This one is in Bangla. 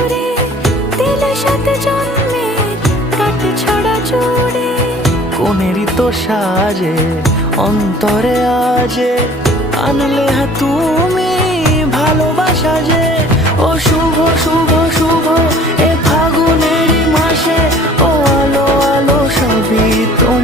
সুরে দিলে সাথে জন্মের কাট ছড়া জুড়ে। কোনেরই তো সাজে অন্তরে আজে আনলে তুমি ভালোবাসা যে। ও শুভ শুভ শুভ এ ফাগুনেরই মাসে, ও আলো আলো সবই তোমার।